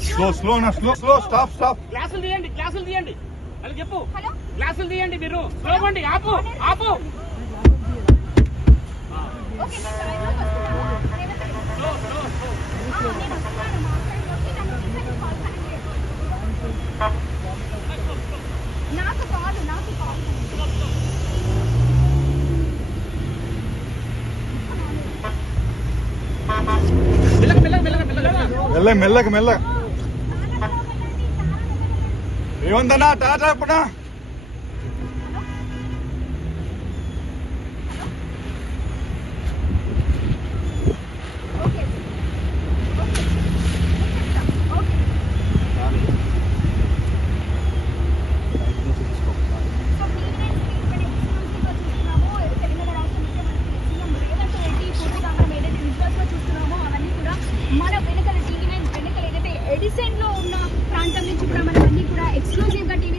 Slow slow నా slow slow stop stop గ్లాసులు తీయండి గ్లాసులు తీయండి. అని చెప్పు. హలో? గ్లాసులు తీయండి మీరు. ఆపు ఆపు. స్లో స్లో స్లో ఆ, నేను వస్తున్నాను మా ఫ్రెండ్ వచ్చి నన్ను తీసుకొని కాల్ కనెక్ట్ చేయండి. నాకు కాదు నాకు కాల్ మెల్లగా మెల్లగా మెల్లగా మెల్లగా. మెల్ల మెల్లక మెల్ల ఏముందన్నా టాటా ఎప్పుడా వెనకల లో ఉన్న ప్రాంతం నుంచి కూడా మనం అన్ని కూడా ఎక్స్క్లూజివ్గా టీవీ